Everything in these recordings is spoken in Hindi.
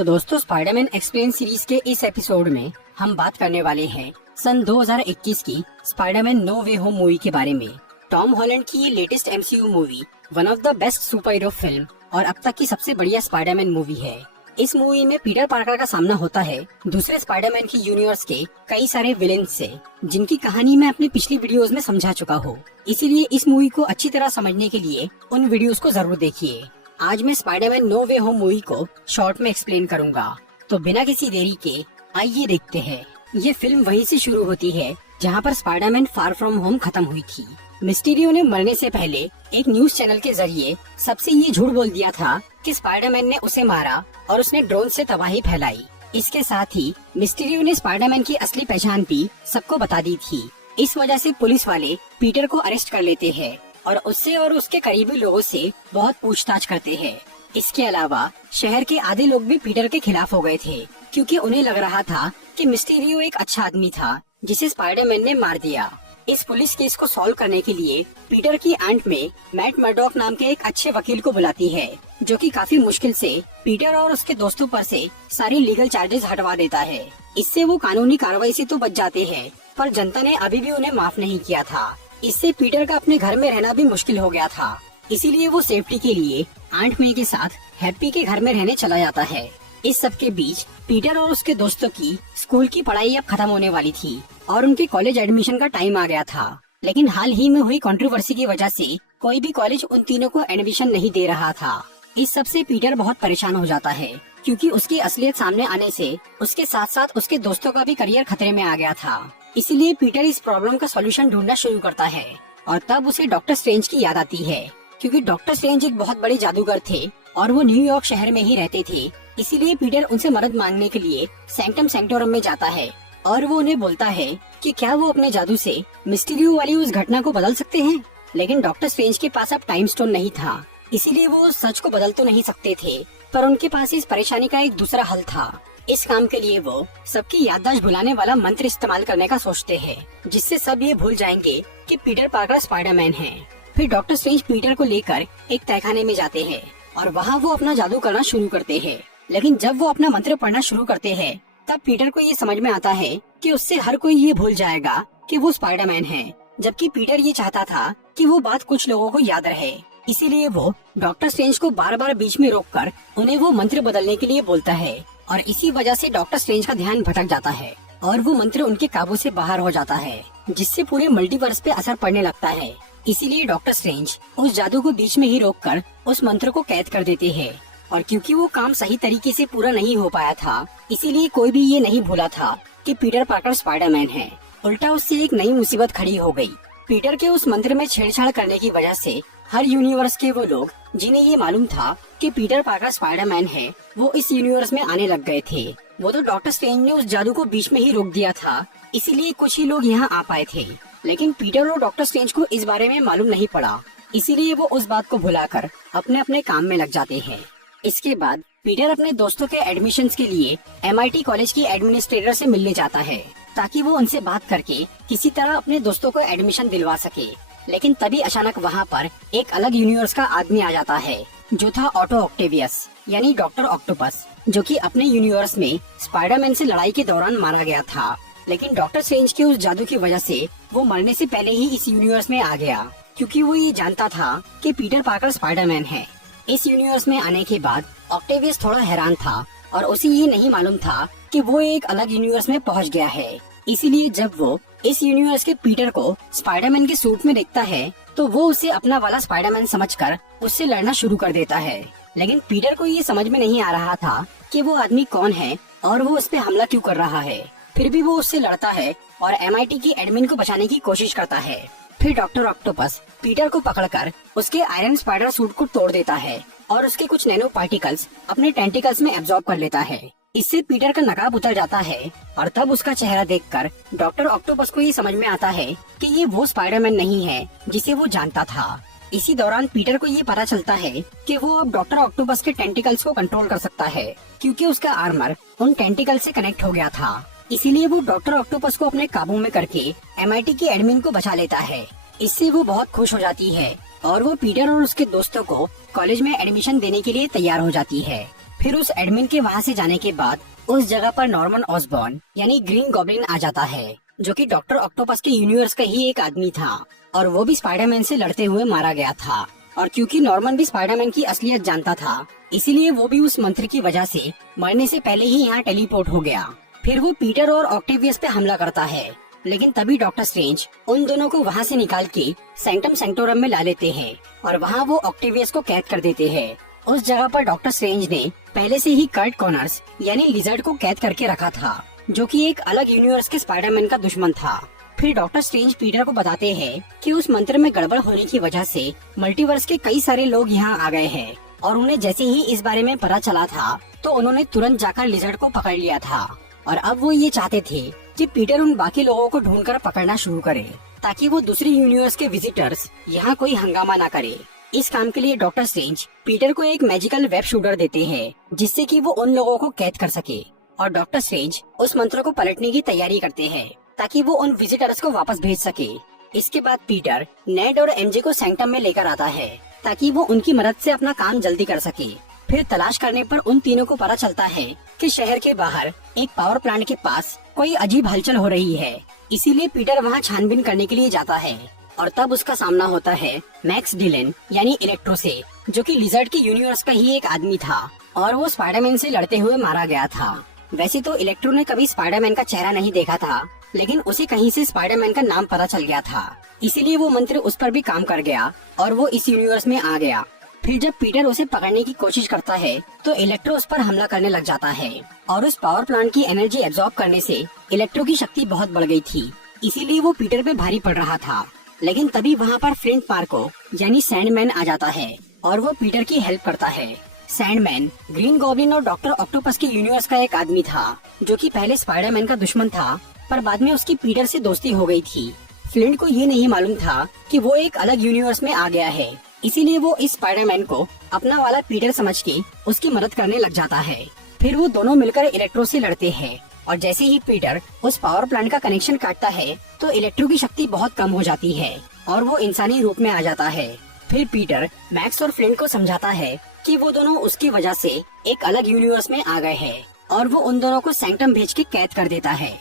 तो दोस्तों, स्पाइडरमैन एक्सप्लेन सीरीज के इस एपिसोड में हम बात करने वाले हैं सन 2021 की स्पाइडरमैन नो वे होम मूवी के बारे में। टॉम हॉलैंड की ये latest MCU movie one of the best super hero film और अब तक की सबसे बढ़िया स्पाइडरमैन मूवी है। इस मूवी में पीटर पार्कर का सामना होता है दूसरे स्पाइडरमैन की यूनिवर्स के कई सारे विलेन से, जिनकी कहानी मैं अपनी पिछली वीडियोस में समझा चुका हूँ। इसीलिए इस मूवी को अच्छी तरह समझने के लिए उन वीडियोस को जरूर देखिए। आज मैं स्पाइडरमैन नो वे होम मूवी को शॉर्ट में एक्सप्लेन करूंगा, तो बिना किसी देरी के आइए देखते हैं। ये फिल्म वहीं से शुरू होती है जहां पर स्पाइडरमैन फार फ्रॉम होम खत्म हुई थी। मिस्टीरियो ने मरने से पहले एक न्यूज चैनल के जरिए सबसे ये झूठ बोल दिया था कि स्पाइडरमैन ने उसे मारा और उसने ड्रोन से तबाही फैलाई। इसके साथ ही मिस्टीरियो ने स्पाइडरमैन की असली पहचान भी सबको बता दी थी। इस वजह से पुलिस वाले पीटर को अरेस्ट कर लेते हैं और उससे और उसके करीबी लोगों से बहुत पूछताछ करते हैं। इसके अलावा शहर के आधे लोग भी पीटर के खिलाफ हो गए थे, क्योंकि उन्हें लग रहा था कि मिस्टीरियो एक अच्छा आदमी था जिसे स्पाइडरमैन ने मार दिया। इस पुलिस केस को सॉल्व करने के लिए पीटर की आंट में मैट मर्डॉक नाम के एक अच्छे वकील को बुलाती है, जो कि काफी मुश्किल से पीटर और उसके दोस्तों पर से सारी लीगल चार्जेस हटवा देता है। इससे वो कानूनी कार्रवाई से तो बच जाते हैं, पर जनता ने अभी भी उन्हें माफ नहीं किया था। इससे पीटर का अपने घर में रहना भी मुश्किल हो गया था। इसीलिए वो सेफ्टी के लिए आंट मे के साथ हैप्पी के घर में रहने चला जाता है। इस सब के बीच पीटर और उसके दोस्तों की स्कूल की पढ़ाई अब खत्म होने वाली थी और उनके कॉलेज एडमिशन का टाइम आ गया था। लेकिन हाल ही में हुई कंट्रोवर्सी की वजह से कोई भी कॉलेज उन तीनों को एडमिशन नहीं दे रहा था। इस सब से पीटर बहुत परेशान हो जाता है, क्योंकि उसकी असलियत सामने आने से उसके साथ साथ उसके दोस्तों का भी करियर खतरे में आ गया था। इसीलिए पीटर इस प्रॉब्लम का सॉल्यूशन ढूंढना शुरू करता है और तब उसे डॉक्टर स्ट्रेंज की याद आती है, क्योंकि डॉक्टर स्ट्रेंज एक बहुत बड़े जादूगर थे और वो न्यूयॉर्क शहर में ही रहते थे। इसीलिए पीटर उनसे मदद मांगने के लिए सैंक्टम सैंक्टोरम में जाता है और वो उन्हें बोलता है कि क्या वो अपने जादू से मिस्टीरियो वाली उस घटना को बदल सकते हैं। लेकिन डॉक्टर स्ट्रेंज के पास अब टाइम स्टोन नहीं था, इसीलिए वो उस सच को बदल तो नहीं सकते थे, पर उनके पास इस परेशानी का एक दूसरा हल था। इस काम के लिए वो सबकी याददाश्त भुलाने वाला मंत्र इस्तेमाल करने का सोचते हैं, जिससे सब ये भूल जाएंगे कि पीटर पार्कर स्पाइडरमैन है। फिर डॉक्टर स्ट्रेंज पीटर को लेकर एक तहखाने में जाते हैं और वहाँ वो अपना जादू करना शुरू करते हैं। लेकिन जब वो अपना मंत्र पढ़ना शुरू करते हैं, तब पीटर को ये समझ में आता है कि उससे हर कोई ये भूल जाएगा कि वो स्पाइडरमैन है, जबकि पीटर ये चाहता था कि वो बात कुछ लोगों को याद रहे। इसीलिए वो डॉक्टर स्ट्रेंज को बार बार बीच में रोककर उन्हें वो मंत्र बदलने के लिए बोलता है और इसी वजह से डॉक्टर स्ट्रेंज का ध्यान भटक जाता है और वो मंत्र उनके काबू से बाहर हो जाता है, जिससे पूरे मल्टीवर्स पे असर पड़ने लगता है। इसीलिए डॉक्टर स्ट्रेंज उस जादू को बीच में ही रोककर उस मंत्र को कैद कर देते हैं। और क्योंकि वो काम सही तरीके से पूरा नहीं हो पाया था, इसीलिए कोई भी ये नहीं भूला था कि पीटर पार्कर स्पाइडरमैन है। उल्टा उससे एक नई मुसीबत खड़ी हो गई। पीटर के उस मंत्र में छेड़छाड़ करने की वजह से हर यूनिवर्स के वो लोग जिन्हें ये मालूम था कि पीटर पार्कर स्पाइडरमैन है, वो इस यूनिवर्स में आने लग गए थे। वो तो डॉक्टर स्ट्रेंज ने उस जादू को बीच में ही रोक दिया था, इसीलिए कुछ ही लोग यहाँ आ पाए थे। लेकिन पीटर और डॉक्टर स्ट्रेंज को इस बारे में मालूम नहीं पड़ा, इसीलिए वो उस बात को भुलाकर अपने अपने काम में लग जाते हैं। इसके बाद पीटर अपने दोस्तों के एडमिशन्स के लिए MIT कॉलेज की एडमिनिस्ट्रेटर से मिलने जाता है, ताकि वो उनसे बात करके किसी तरह अपने दोस्तों को एडमिशन दिलवा सके। लेकिन तभी अचानक वहाँ पर एक अलग यूनिवर्स का आदमी आ जाता है, जो था ऑटो ऑक्टेवियस यानी डॉक्टर ऑक्टोपस, जो कि अपने यूनिवर्स में स्पाइडरमैन से लड़ाई के दौरान मारा गया था। लेकिन डॉक्टर स्ट्रेंज के उस जादू की वजह से वो मरने से पहले ही इस यूनिवर्स में आ गया, क्योंकि वो ये जानता था कि पीटर पार्कर स्पाइडरमैन है। इस यूनिवर्स में आने के बाद ऑक्टेवियस थोड़ा हैरान था और उसे ये नहीं मालूम था कि वो एक अलग यूनिवर्स में पहुंच गया है। इसीलिए जब वो इस यूनिवर्स के पीटर को स्पाइडरमैन के सूट में देखता है, तो वो उसे अपना वाला स्पाइडरमैन समझकर उससे लड़ना शुरू कर देता है। लेकिन पीटर को ये समझ में नहीं आ रहा था कि वो आदमी कौन है और वो उस पे हमला क्यों कर रहा है। फिर भी वो उससे लड़ता है और MIT की एडमिन को बचाने की कोशिश करता है। फिर डॉक्टर ऑक्टोपस पीटर को पकड़कर उसके आयरन स्पाइडर सूट को तोड़ देता है और उसके कुछ नैनो पार्टिकल्स अपने टेंटिकल्स में एब्जॉर्ब कर लेता है। इससे पीटर का नकाब उतर जाता है और तब उसका चेहरा देखकर डॉक्टर ऑक्टोपस को ये समझ में आता है कि ये वो स्पाइडरमैन नहीं है जिसे वो जानता था। इसी दौरान पीटर को ये पता चलता है कि वो अब डॉक्टर ऑक्टोपस के टेंटिकल्स को कंट्रोल कर सकता है, क्योंकि उसका आर्मर उन टेंटिकल से कनेक्ट हो गया था। इसीलिए वो डॉक्टर ऑक्टोपस को अपने काबू में करके MIT की एडमिन को बचा लेता है। इससे वो बहुत खुश हो जाती है और वो पीटर और उसके दोस्तों को कॉलेज में एडमिशन देने के लिए तैयार हो जाती है। फिर उस एडमिन के वहाँ से जाने के बाद उस जगह पर नॉर्मन ऑसबॉर्न यानी ग्रीन गॉब्लिन आ जाता है, जो कि डॉक्टर ऑक्टोपस के यूनिवर्स का ही एक आदमी था और वो भी स्पाइडरमैन से लड़ते हुए मारा गया था। और क्योंकि नॉर्मन भी स्पाइडरमैन की असलियत जानता था, इसीलिए वो भी उस मंत्र की वजह से मरने से पहले ही यहाँ टेलीपोर्ट हो गया। फिर वो पीटर और ऑक्टेवियस पे हमला करता है, लेकिन तभी डॉक्टर स्ट्रेंज उन दोनों को वहाँ से निकाल के सैंक्टम सैंक्टोरम में ला लेते हैं और वहाँ वो ऑक्टेवियस को कैद कर देते हैं। उस जगह पर डॉक्टर स्ट्रेंज ने पहले से ही कर्ट कॉनर्स यानी लिजर्ड को कैद करके रखा था, जो कि एक अलग यूनिवर्स के स्पाइडरमैन का दुश्मन था। फिर डॉक्टर स्ट्रेंज पीटर को बताते हैं कि उस मंत्र में गड़बड़ होने की वजह से मल्टीवर्स के कई सारे लोग यहाँ आ गए हैं और उन्हें जैसे ही इस बारे में पता चला था तो उन्होंने तुरंत जाकर लिजर्ड को पकड़ लिया था। और अब वो ये चाहते थे कि पीटर उन बाकी लोगों को ढूंढकर पकड़ना शुरू करे ताकि वो दूसरे यूनिवर्स के विजिटर्स यहाँ कोई हंगामा ना करे। इस काम के लिए डॉक्टर स्ट्रेंज पीटर को एक मैजिकल वेब शूटर देते हैं जिससे कि वो उन लोगों को कैद कर सके और डॉक्टर स्ट्रेंज उस मंत्र को पलटने की तैयारी करते हैं ताकि वो उन विजिटर्स को वापस भेज सके। इसके बाद पीटर नेड और एमजे को सैंक्टम में लेकर आता है ताकि वो उनकी मदद से अपना काम जल्दी कर सके। फिर तलाश करने पर उन तीनों को पता चलता है कि शहर के बाहर एक पावर प्लांट के पास कोई अजीब हलचल हो रही है, इसीलिए पीटर वहां छानबीन करने के लिए जाता है और तब उसका सामना होता है मैक्स डिलन यानी इलेक्ट्रो से, जो कि लिजर्ड के यूनिवर्स का ही एक आदमी था और वो स्पाइडरमैन से लड़ते हुए मारा गया था। वैसे तो इलेक्ट्रो ने कभी स्पाइडरमैन का चेहरा नहीं देखा था, लेकिन उसे कहीं से स्पाइडरमैन का नाम पता चल गया था, इसीलिए वो मंत्र उस पर भी काम कर गया और वो इस यूनिवर्स में आ गया। फिर जब पीटर उसे पकड़ने की कोशिश करता है तो इलेक्ट्रो उस पर हमला करने लग जाता है और उस पावर प्लांट की एनर्जी एब्जॉर्ब करने से इलेक्ट्रो की शक्ति बहुत बढ़ गई थी, इसीलिए वो पीटर पे भारी पड़ रहा था। लेकिन तभी वहाँ पर फ्लिंट मार्को यानी सैंडमैन आ जाता है और वो पीटर की हेल्प करता है। सैंडमैन ग्रीन गॉब्लिन और डॉक्टर ऑक्टोपस के यूनिवर्स का एक आदमी था, जो कि पहले स्पाइडरमैन का दुश्मन था, पर बाद में उसकी पीटर से दोस्ती हो गई थी। फ्लिंट को ये नहीं मालूम था कि वो एक अलग यूनिवर्स में आ गया है, इसीलिए वो इस स्पाइडरमैन को अपना वाला पीटर समझ के उसकी मदद करने लग जाता है। फिर वो दोनों मिलकर इलेक्ट्रो से लड़ते हैं और जैसे ही पीटर उस पावर प्लांट का कनेक्शन काटता है तो इलेक्ट्रो की शक्ति बहुत कम हो जाती है और वो इंसानी रूप में आ जाता है। फिर पीटर मैक्स और फ्लिंट को समझाता है कि वो दोनों उसकी वजह से एक अलग यूनिवर्स में आ गए हैं और वो उन दोनों को सैंक्टम भेज के कैद कर देता है।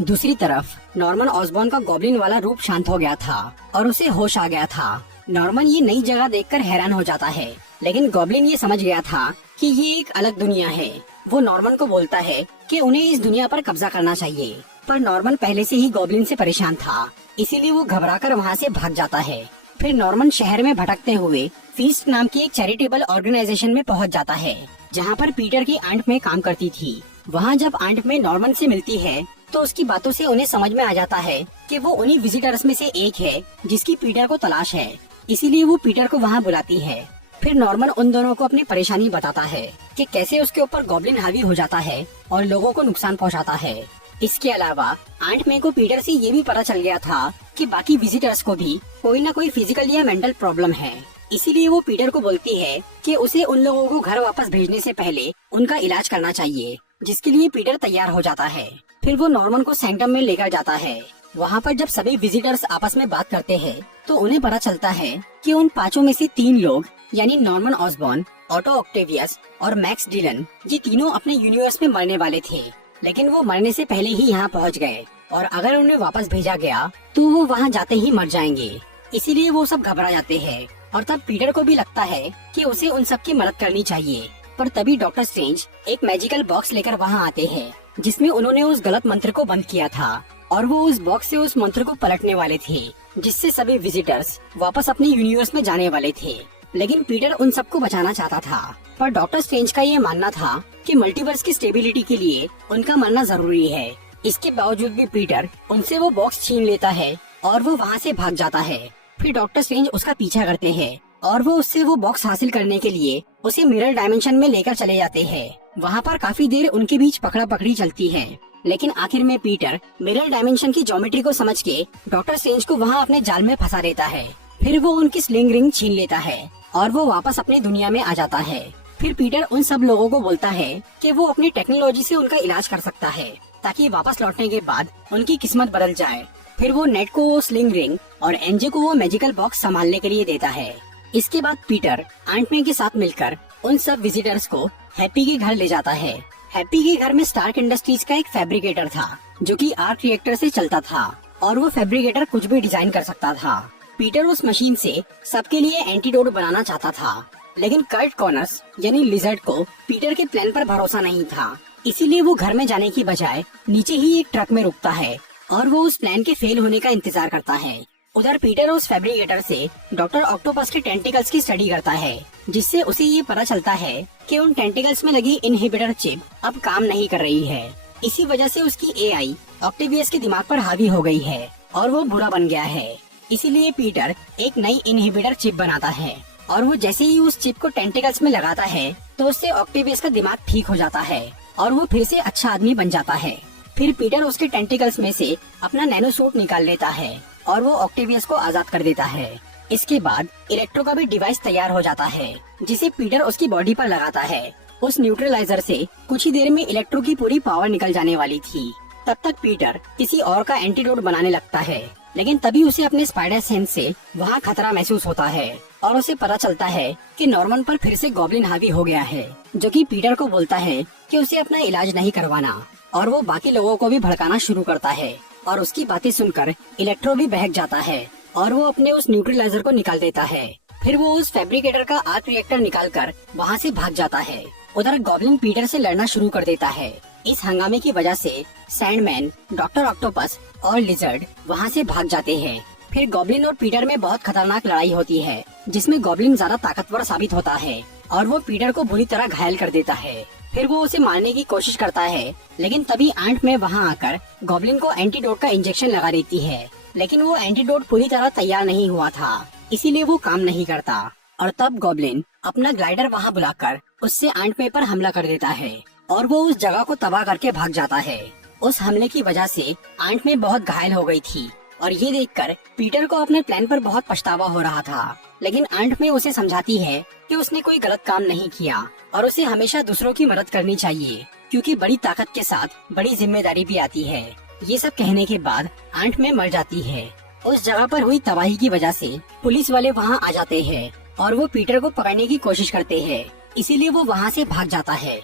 दूसरी तरफ नॉर्मन ऑसबॉर्न का गॉब्लिन वाला रूप शांत हो गया था और उसे होश आ गया था। नॉर्मन ये नई जगह देखकर हैरान हो जाता है, लेकिन गॉब्लिन ये समझ गया था कि ये एक अलग दुनिया है। वो नॉर्मन को बोलता है कि उन्हें इस दुनिया पर कब्जा करना चाहिए, पर नॉर्मन पहले से ही गॉब्लिन से परेशान था, इसीलिए वो घबराकर वहाँ से भाग जाता है। फिर नॉर्मन शहर में भटकते हुए फीस्ट नाम की एक चैरिटेबल ऑर्गेनाइजेशन में पहुँच जाता है, जहाँ पर पीटर की आंट में काम करती थी। वहाँ जब आंट में नॉर्मन से मिलती है तो उसकी बातों से उन्हें समझ में आ जाता है कि वो उन्हीं विजिटर्स में से एक है जिसकी पीटर को तलाश है, इसीलिए वो पीटर को वहाँ बुलाती है। फिर नॉर्मन उन दोनों को अपनी परेशानी बताता है कि कैसे उसके ऊपर गॉब्लिन हावी हो जाता है और लोगों को नुकसान पहुँचाता है। इसके अलावा आंट मे को पीटर से ये भी पता चल गया था कि बाकी विजिटर्स को भी कोई न कोई फिजिकल या मेंटल प्रॉब्लम है, इसीलिए वो पीटर को बोलती है कि उसे उन लोगों को घर वापस भेजने से पहले उनका इलाज करना चाहिए, जिसके लिए पीटर तैयार हो जाता है। फिर वो नॉर्मन को सैंक्टम में लेकर जाता है। वहाँ पर जब सभी विजिटर्स आपस में बात करते हैं तो उन्हें पता चलता है कि उन पांचों में से 3 लोग यानी नॉर्मन ऑसबॉर्न, ऑटो ऑक्टेवियस और मैक्स डिलन, ये तीनों अपने यूनिवर्स में मरने वाले थे, लेकिन वो मरने से पहले ही यहाँ पहुँच गए और अगर उन्हें वापस भेजा गया तो वो वहाँ जाते ही मर जाएंगे। इसीलिए वो सब घबरा जाते हैं और तब पीटर को भी लगता है कि उसे उन सब की मदद करनी चाहिए। पर तभी डॉक्टर स्ट्रेंज एक मैजिकल बॉक्स लेकर वहाँ आते हैं, जिसमें उन्होंने उस गलत मंत्र को बंद किया था और वो उस बॉक्स से उस मंत्र को पलटने वाले थे, जिससे सभी विजिटर्स वापस अपने यूनिवर्स में जाने वाले थे। लेकिन पीटर उन सबको बचाना चाहता था, पर डॉक्टर स्ट्रेंज का ये मानना था कि मल्टीवर्स की स्टेबिलिटी के लिए उनका मरना जरूरी है। इसके बावजूद भी पीटर उनसे वो बॉक्स छीन लेता है और वो वहाँ से भाग जाता है। फिर डॉक्टर स्ट्रेंज उसका पीछा करते हैं और वो उससे वो बॉक्स हासिल करने के लिए उसे मिरर डायमेंशन में लेकर चले जाते हैं। वहाँ पर काफी देर उनके बीच पकड़ा पकड़ी चलती है, लेकिन आखिर में पीटर मिरर डायमेंशन की ज्योमेट्री को समझ के डॉक्टर स्ट्रेंज को वहाँ अपने जाल में फंसा देता है। फिर वो उनकी स्लिंग रिंग छीन लेता है और वो वापस अपनी दुनिया में आ जाता है। फिर पीटर उन सब लोगों को बोलता है कि वो अपनी टेक्नोलॉजी से उनका इलाज कर सकता है, ताकि वापस लौटने के बाद उनकी किस्मत बदल जाए। फिर वो नेट को वो स्लिंग रिंग और एनजे को वो मैजिकल बॉक्स संभालने के लिए देता है। इसके बाद पीटर आंट मे के साथ मिलकर उन सब विजिटर्स को हैप्पी के घर ले जाता है। हैप्पी के घर में स्टार्क इंडस्ट्रीज का एक फैब्रिकेटर था जो कि आर्क रिएक्टर से चलता था और वो फैब्रिकेटर कुछ भी डिजाइन कर सकता था। पीटर उस मशीन से सबके लिए एंटीडोट बनाना चाहता था, लेकिन कर्ट कॉनर्स यानी लिजर्ड को पीटर के प्लान पर भरोसा नहीं था। इसीलिए वो घर में जाने की बजाय नीचे ही एक ट्रक में रुकता है और वो उस प्लान के फेल होने का इंतजार करता है। उधर पीटर उस फैब्रिकेटर से डॉक्टर ऑक्टोपस के टेंटिकल्स की स्टडी करता है, जिससे उसे ये पता चलता है कि उन टेंटिकल्स में लगी इनहिबिटर चिप अब काम नहीं कर रही है। इसी वजह से उसकी एआई ऑक्टेवियस के दिमाग पर हावी हो गई है और वो बुरा बन गया है। इसीलिए पीटर एक नई इनहिबिटर चिप बनाता है और वो जैसे ही उस चिप को टेंटिकल्स में लगाता है तो उससे ऑक्टेवियस का दिमाग ठीक हो जाता है और वो फिर से अच्छा आदमी बन जाता है। फिर पीटर उसके टेंटिकल्स में से अपना नैनो सूट निकाल लेता है और वो ऑक्टेवियस को आजाद कर देता है। इसके बाद इलेक्ट्रो का भी डिवाइस तैयार हो जाता है जिसे पीटर उसकी बॉडी पर लगाता है। उस न्यूट्रलाइजर से कुछ ही देर में इलेक्ट्रो की पूरी पावर निकल जाने वाली थी। तब तक पीटर किसी और का एंटीडोट बनाने लगता है, लेकिन तभी उसे अपने स्पाइडर सेंस से वहाँ खतरा महसूस होता है और उसे पता चलता है कि नॉर्मन पर फिर से गॉब्लिन हावी हो गया है, जो कि पीटर को बोलता है कि उसे अपना इलाज नहीं करवाना और वो बाकी लोगों को भी भड़काना शुरू करता है। और उसकी बातें सुनकर इलेक्ट्रो भी बहक जाता है और वो अपने उस न्यूट्रलाइजर को निकाल देता है। फिर वो उस फैब्रिकेटर का आर्क रिएक्टर निकालकर वहाँ से भाग जाता है। उधर गॉब्लिन पीटर से लड़ना शुरू कर देता है। इस हंगामे की वजह से सैंडमैन, डॉक्टर ऑक्टोपस और लिजर्ड वहाँ से भाग जाते हैं। फिर गॉब्लिन और पीटर में बहुत खतरनाक लड़ाई होती है, जिसमें गॉब्लिन ज्यादा ताकतवर साबित होता है और वो पीटर को बुरी तरह घायल कर देता है। फिर वो उसे मारने की कोशिश करता है, लेकिन तभी आंट में वहाँ आकर गॉब्लिन को एंटीडोट का इंजेक्शन लगा देती है, लेकिन वो एंटीडोट पूरी तरह तैयार नहीं हुआ था, इसीलिए वो काम नहीं करता। और तब गॉब्लिन अपना ग्लाइडर वहाँ बुलाकर उससे आंट में पर हमला कर देता है और वो उस जगह को तबाह करके भाग जाता है। उस हमले की वजह से आंट में बहुत घायल हो गई थी और ये देखकर पीटर को अपने प्लान पर बहुत पछतावा हो रहा था, लेकिन आंट में उसे समझाती है कि उसने कोई गलत काम नहीं किया और उसे हमेशा दूसरों की मदद करनी चाहिए, क्योंकि बड़ी ताकत के साथ बड़ी जिम्मेदारी भी आती है। ये सब कहने के बाद आंट में मर जाती है। उस जगह पर हुई तबाही की वजह से पुलिस वाले वहाँ आ जाते हैं और वो पीटर को पकड़ने की कोशिश करते हैं, इसीलिए वो वहाँ से भाग जाता है।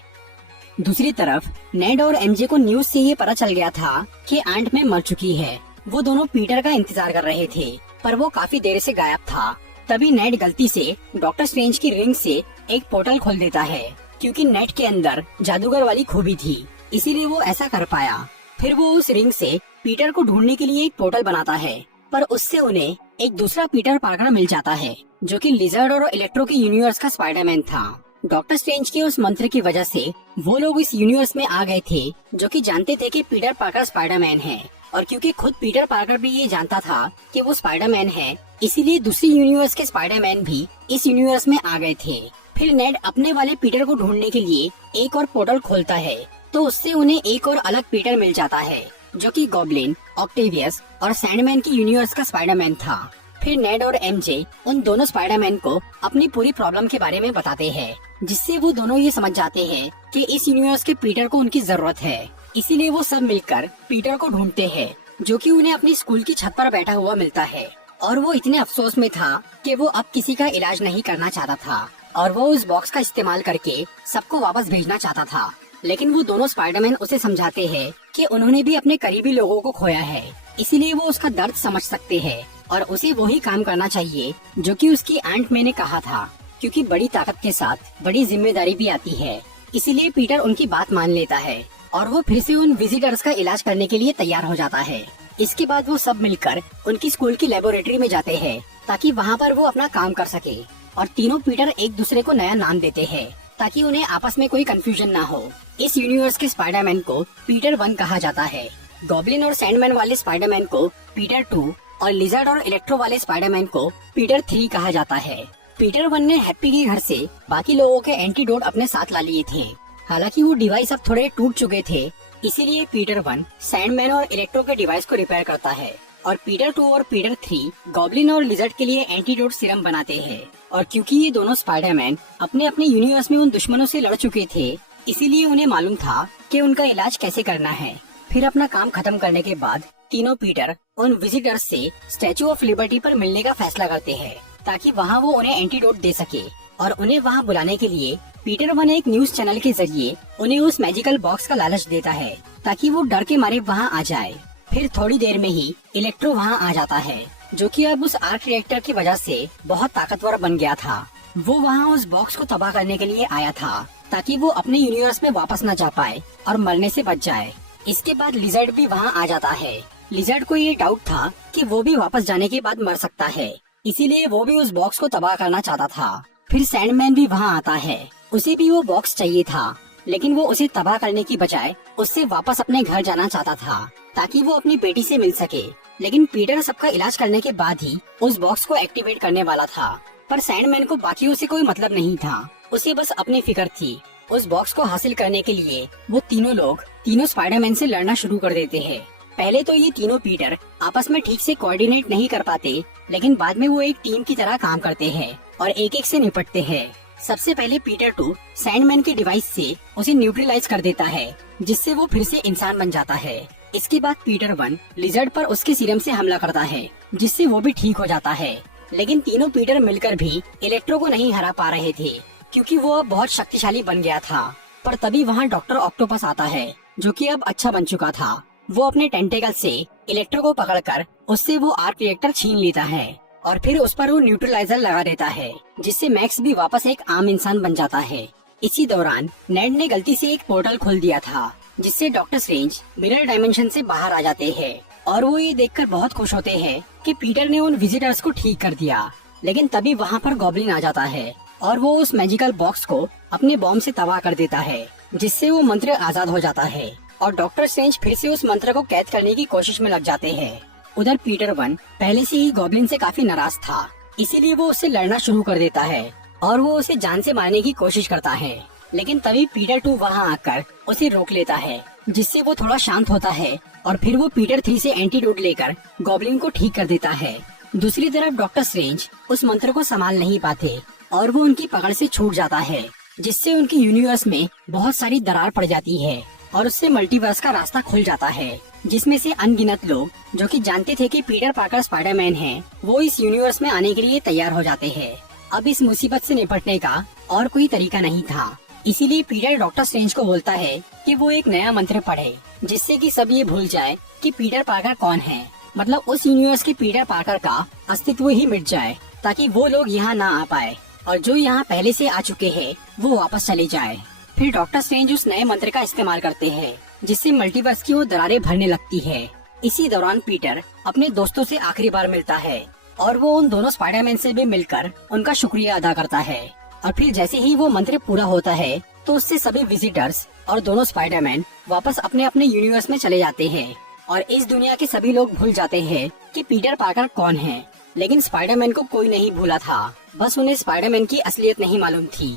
दूसरी तरफ नेड और एमजे को न्यूज से ये पता चल गया था कि आंट में मर चुकी है। वो दोनों पीटर का इंतजार कर रहे थे, पर वो काफी देर से गायब था। तभी नेड गलती से डॉक्टर स्ट्रेंज की रिंग से एक पोर्टल खोल देता है, क्योंकि नेड के अंदर जादूगर वाली खूबी थी, इसीलिए वो ऐसा कर पाया। फिर वो उस रिंग से पीटर को ढूंढने के लिए एक पोर्टल बनाता है, पर उससे उन्हें एक दूसरा पीटर पार्कर मिल जाता है, जो कि लिजर्ड और इलेक्ट्रो के यूनिवर्स का स्पाइडरमैन था। डॉक्टर स्ट्रेंज के उस मंत्र की वजह से वो लोग इस यूनिवर्स में आ गए थे, जो कि जानते थे कि पीटर पार्कर स्पाइडरमैन है। और क्योंकि खुद पीटर पार्कर भी ये जानता था कि वो स्पाइडरमैन है, इसीलिए दूसरी यूनिवर्स के स्पाइडरमैन भी इस यूनिवर्स में आ गए थे। फिर नेड अपने वाले पीटर को ढूंढने के लिए एक और पोर्टल खोलता है, तो उससे उन्हें एक और अलग पीटर मिल जाता है, जो कि गॉब्लिन, ऑक्टेवियस और सैंडमैन की यूनिवर्स का स्पाइडरमैन था। फिर नेड और एमजे उन दोनों स्पाइडरमैन को अपनी पूरी प्रॉब्लम के बारे में बताते हैं, जिससे वो दोनों ये समझ जाते हैं कि इस यूनिवर्स के पीटर को उनकी जरूरत है। इसीलिए वो सब मिलकर पीटर को ढूंढते हैं, जो कि उन्हें अपनी स्कूल की छत पर बैठा हुआ मिलता है। और वो इतने अफसोस में था कि वो अब किसी का इलाज नहीं करना चाहता था और वो उस बॉक्स का इस्तेमाल करके सबको वापस भेजना चाहता था। लेकिन वो दोनों स्पाइडरमैन उसे समझाते हैं कि उन्होंने भी अपने करीबी लोगों को खोया है, इसीलिए वो उसका दर्द समझ सकते हैं और उसे वही काम करना चाहिए जो कि उसकी आंट में ने कहा था, क्योंकि बड़ी ताकत के साथ बड़ी जिम्मेदारी भी आती है। इसीलिए पीटर उनकी बात मान लेता है और वो फिर से उन विजिटर्स का इलाज करने के लिए तैयार हो जाता है। इसके बाद वो सब मिलकर उनकी स्कूल की लेबोरेटरी में जाते हैं, ताकि वहाँ पर वो अपना काम कर सके। और तीनों पीटर एक दूसरे को नया नाम देते हैं, ताकि उन्हें आपस में कोई कंफ्यूजन ना हो। इस यूनिवर्स के स्पाइडरमैन को पीटर 1 कहा जाता है, गॉब्लिन और सैंडमैन वाले स्पाइडरमैन को पीटर 2 और लिजर्ड और इलेक्ट्रो वाले स्पाइडरमैन को पीटर 3 कहा जाता है। पीटर 1 ने हैप्पी के घर से बाकी लोगों के एंटीडोट अपने साथ ला लिए थे। हालांकि वो डिवाइस अब थोड़े टूट चुके थे, इसीलिए पीटर 1 सैंडमैन और इलेक्ट्रो के डिवाइस को रिपेयर करता है और पीटर 2 और पीटर 3 गॉब्लिन और लिजर्ड के लिए एंटीडोट सीरम बनाते हैं। और क्योंकि ये दोनों स्पाइडरमैन अपने अपने यूनिवर्स में उन दुश्मनों से लड़ चुके थे, इसीलिए उन्हें मालूम था कि उनका इलाज कैसे करना है। फिर अपना काम खत्म करने के बाद तीनों पीटर उन विजिटर्स से स्टैचू ऑफ लिबर्टी पर मिलने का फैसला करते हैं, ताकि वहाँ वो उन्हें एंटीडोट दे सके। और उन्हें वहाँ बुलाने के लिए पीटर वन एक न्यूज चैनल के जरिए उन्हें उस मैजिकल बॉक्स का लालच देता है ताकि वो डर के मारे वहाँ आ जाए। फिर थोड़ी देर में ही इलेक्ट्रो वहाँ आ जाता है, जो कि अब उस आर्क रिएक्टर की वजह से बहुत ताकतवर बन गया था। वो वहाँ उस बॉक्स को तबाह करने के लिए आया था ताकि वो अपने यूनिवर्स में वापस न जा पाए और मरने से बच जाए। इसके बाद लिजर्ड भी वहाँ आ जाता है। लिजर्ड को ये डाउट था कि वो भी वापस जाने के बाद मर सकता है, इसीलिए वो भी उस बॉक्स को तबाह करना चाहता था। फिर सैंडमैन भी वहाँ आता है, उसे भी वो बॉक्स चाहिए था, लेकिन वो उसे तबाह करने की बजाय उससे वापस अपने घर जाना चाहता था ताकि वो अपनी बेटी से मिल सके। लेकिन पीटर सबका इलाज करने के बाद ही उस बॉक्स को एक्टिवेट करने वाला था, पर सैंडमैन को बाकियों से कोई मतलब नहीं था, उसे बस अपनी फिक्र थी। उस बॉक्स को हासिल करने के लिए वो तीनों लोग तीनों स्पाइडरमैन से लड़ना शुरू कर देते हैं। पहले तो ये तीनों पीटर आपस में ठीक से कोऑर्डिनेट नहीं कर पाते, लेकिन बाद में वो एक टीम की तरह काम करते हैं और एक एक से निपटते हैं। सबसे पहले पीटर 2 सैंडमैन के डिवाइस से उसे न्यूट्रलाइज कर देता है, जिससे वो फिर से इंसान बन जाता है। इसके बाद पीटर 1 लिजर्ड पर उसके सीरम से हमला करता है, जिससे वो भी ठीक हो जाता है। लेकिन तीनों पीटर मिलकर भी इलेक्ट्रो को नहीं हरा पा रहे थे, क्योंकि वो अब बहुत शक्तिशाली बन गया था। पर तभी वहाँ डॉक्टर ऑक्टोपस आता है, जो कि अब अच्छा बन चुका था। वो अपने टेंटेकल से इलेक्ट्रो को पकड़कर उससे वो आर्क रिएक्टर छीन लेता है और फिर उस पर वो न्यूट्रलाइजर लगा देता है, जिससे मैक्स भी वापस एक आम इंसान बन जाता है। इसी दौरान नेड ने गलती से एक पोर्टल खोल दिया था, जिससे डॉक्टर स्ट्रेंज मिरर डायमेंशन से बाहर आ जाते हैं और वो ये देखकर बहुत खुश होते हैं कि पीटर ने उन विजिटर्स को ठीक कर दिया। लेकिन तभी वहाँ पर गॉब्लिन आ जाता है और वो उस मैजिकल बॉक्स को अपने बॉम्ब से तबाह कर देता है, जिससे वो मंत्र आजाद हो जाता है और डॉक्टर स्ट्रेंज फिर से उस मंत्र को कैद करने की कोशिश में लग जाते हैं। उधर पीटर 1 पहले से ही गॉब्लिन से काफी नाराज था, इसीलिए वो उससे लड़ना शुरू कर देता है और वो उसे जान से मारने की कोशिश करता है। लेकिन तभी पीटर 2 वहाँ आकर उसे रोक लेता है, जिससे वो थोड़ा शांत होता है और फिर वो पीटर 3 से एंटीडोट लेकर गॉब्लिन को ठीक कर देता है। दूसरी तरफ डॉक्टर स्ट्रेंज उस मंत्र को संभाल नहीं पाते और वो उनकी पकड़ से छूट जाता है, जिससे उनकी यूनिवर्स में बहुत सारी दरार पड़ जाती है और उससे मल्टीवर्स का रास्ता खुल जाता है, जिसमें से अनगिनत लोग जो कि जानते थे कि पीटर पार्कर स्पाइडरमैन है, वो इस यूनिवर्स में आने के लिए तैयार हो जाते हैं। अब इस मुसीबत से निपटने का और कोई तरीका नहीं था, इसीलिए पीटर डॉक्टर स्ट्रेंज को बोलता है कि वो एक नया मंत्र पढ़े, जिससे कि सब ये भूल जाए कि पीटर पार्कर कौन है। मतलब उस यूनिवर्स के पीटर पार्कर का अस्तित्व ही मिट जाए, ताकि वो लोग यहाँ ना आ पाए और जो यहाँ पहले से आ चुके हैं वो वापस चले जाए। फिर डॉक्टर स्ट्रेंज उस नए मंत्र का इस्तेमाल करते हैं, जिससे मल्टीवर्स की वो दरारें भरने लगती है। इसी दौरान पीटर अपने दोस्तों से आखिरी बार मिलता है और वो उन दोनों स्पाइडरमैन से भी मिलकर उनका शुक्रिया अदा करता है। और फिर जैसे ही वो मंत्र पूरा होता है तो उससे सभी विजिटर्स और दोनों स्पाइडरमैन वापस अपने अपने यूनिवर्स में चले जाते हैं और इस दुनिया के सभी लोग भूल जाते हैं कि पीटर पार्कर कौन है। लेकिन स्पाइडरमैन को कोई नहीं भूला था, बस उन्हें स्पाइडरमैन की असलियत नहीं मालूम थी।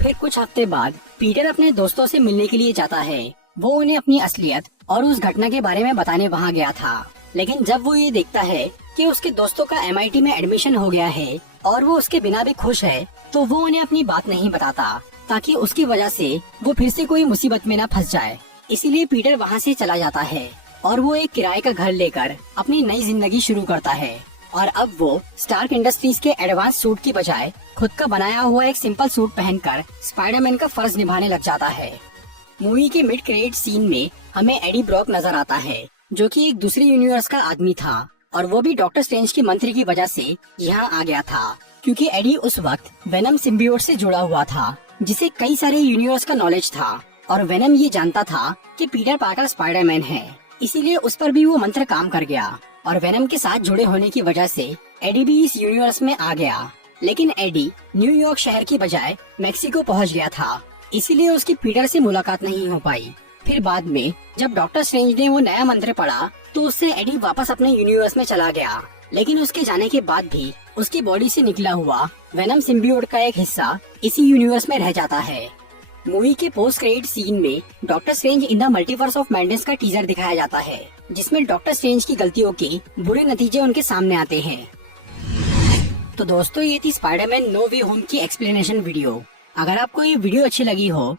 फिर कुछ हफ्ते बाद पीटर अपने दोस्तों से मिलने के लिए जाता है। वो उन्हें अपनी असलियत और उस घटना के बारे में बताने वहाँ गया था। लेकिन जब वो ये देखता है कि उसके दोस्तों का MIT में एडमिशन हो गया है और वो उसके बिना भी खुश है, तो वो उन्हें अपनी बात नहीं बताता, ताकि उसकी वजह से वो फिर से कोई मुसीबत में न फंस जाए। इसीलिए पीटर वहाँ से चला जाता है और वो एक किराए का घर लेकर अपनी नई जिंदगी शुरू करता है। और अब वो स्टार्क इंडस्ट्रीज के एडवांस सूट की बजाय खुद का बनाया हुआ एक सिंपल सूट पहनकर स्पाइडरमैन का फर्ज निभाने लग जाता है। मूवी के मिड क्रेडिट सीन में हमें एडी ब्रॉक नजर आता है, जो कि एक दूसरे यूनिवर्स का आदमी था और वो भी डॉक्टर स्ट्रेंज की मंत्र की वजह से यहाँ आ गया था, क्योंकि एडी उस वक्त वेनम सिम्बियोट से जुड़ा हुआ था, जिसे कई सारे यूनिवर्स का नॉलेज था और वेनम ये जानता था कि पीटर पार्कर स्पाइडरमैन है, इसीलिए उस पर भी वो मंत्र काम कर गया और वेनम के साथ जुड़े होने की वजह से एडी भी इस यूनिवर्स में आ गया। लेकिन एडी न्यूयॉर्क शहर की बजाय मैक्सिको पहुंच गया था, इसीलिए उसकी पीटर से मुलाकात नहीं हो पाई। फिर बाद में जब डॉक्टर स्ट्रेंज ने वो नया मंत्र पढ़ा तो उससे एडी वापस अपने यूनिवर्स में चला गया। लेकिन उसके जाने के बाद भी उसकी बॉडी से निकला हुआ वेनम सिम्बियोट का एक हिस्सा इसी यूनिवर्स में रह जाता है। मूवी के पोस्ट क्रेडिट सीन में doctor strange in the multiverse of madness का टीजर दिखाया जाता है, जिसमें डॉक्टर स्ट्रेंज की गलतियों के बुरे नतीजे उनके सामने आते हैं। तो दोस्तों, ये थी स्पाइडरमैन नो वे होम की एक्सप्लेनेशन वीडियो। अगर आपको ये वीडियो अच्छी लगी हो